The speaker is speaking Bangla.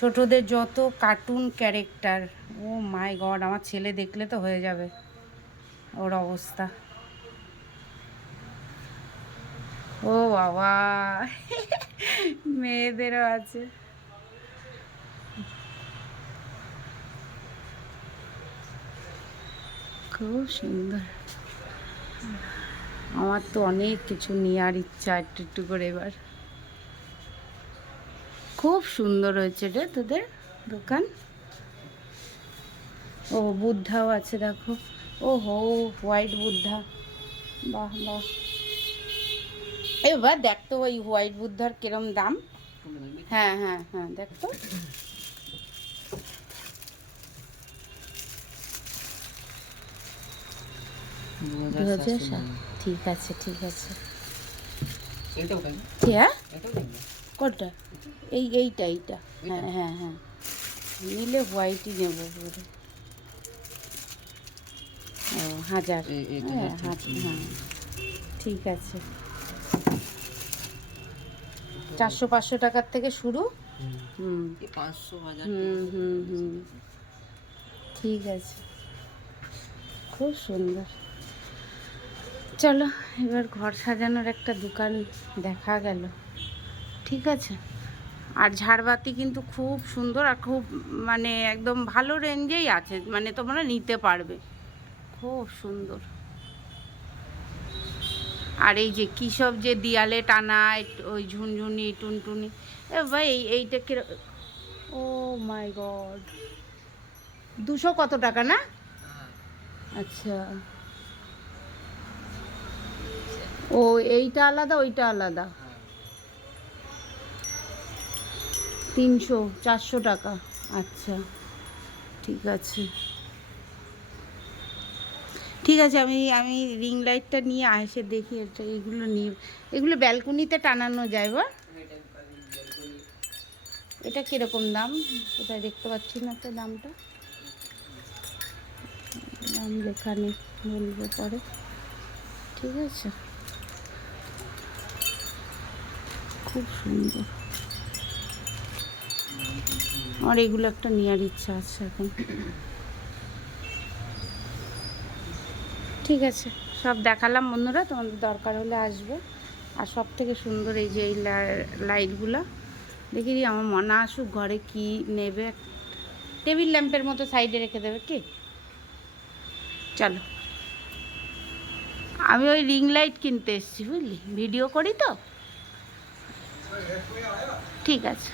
ছোটদের যত কার্টুন ক্যারেক্টার, ও মাই গড, আমার ছেলে দেখলে তো হয়ে যাবে ওর অবস্থা। ও বাবা, মেয়েদেরও আছে। খুব সুন্দর। আমার তো অনেক কিছু নেওয়ার ইচ্ছা একটু একটু করে এবার। খুব সুন্দর হয়েছে রে তোদের দোকান। ও বুদ্ধাও আছে দেখো। ও হো, হোয়াইট বুদ্ধা, বাহ বাহ। এবার দেখ তো ওই হোয়াইট বুদ্ধার কিরম দাম। হ্যাঁ হ্যাঁ হ্যাঁ, দেখ তো। ঠিক আছে ঠিক আছে। হ্যাঁ কোনটা? এইটা এইটা, হ্যাঁ হ্যাঁ হ্যাঁ, নিলে হোয়াইটই নেবো পুরো। ও 1000, হ্যাঁ হ্যাঁ ঠিক আছে। 400-500 টাকার থেকে শুরু। হুম, 500-1000। হুম হুম হুম, ঠিক আছে, খুব সুন্দর। চলো এবার ঘর সাজানোর একটা দোকান দেখা গেল, ঠিক আছে। আর ঝাড়বাতি কিন্তু খুব সুন্দর, আর খুব মানে একদম ভালো রেঞ্জেই আছে, মানে তোমরা নিতে পারবে, খুব সুন্দর। আর এই যে কী সব যে দেয়ালে টানা ওই ঝুনঝুনি টুনটুনি, এ ভাই এইটা কিরকম, ও মাই গড, 200 কত টাকা না? আচ্ছা, ও এইটা আলাদা ওইটা আলাদা, 300-400 টাকা। আচ্ছা ঠিক আছে ঠিক আছে, আমি আমি রিং লাইটটা নিয়ে এসে দেখি এটা, এগুলো নিয়ে, এগুলো ব্যালকনিতে টানানো যায় বা? এটা কীরকম দাম? কোথায় দেখতে পাচ্ছি না তো দামটা, দাম লেখা নেই, বলবো পরে, ঠিক আছে। খুব সুন্দর, আমার এগুলো একটা নেওয়ার ইচ্ছা আছে এখন। ঠিক আছে, সব দেখালাম বন্ধুরা, তোমাদের দরকার হলে আসবে। আর সব থেকে সুন্দর এই যে এই লাইটগুলো, দেখি আমার মনে আসুক ঘরে কি নেবে, টেবিল ল্যাম্পের মতো সাইডে রেখে দেবে কি। চলো, আমি ওই রিং লাইট কিনতে এসেছি বুঝলি, ভিডিও করি তো। ঠিক আছে।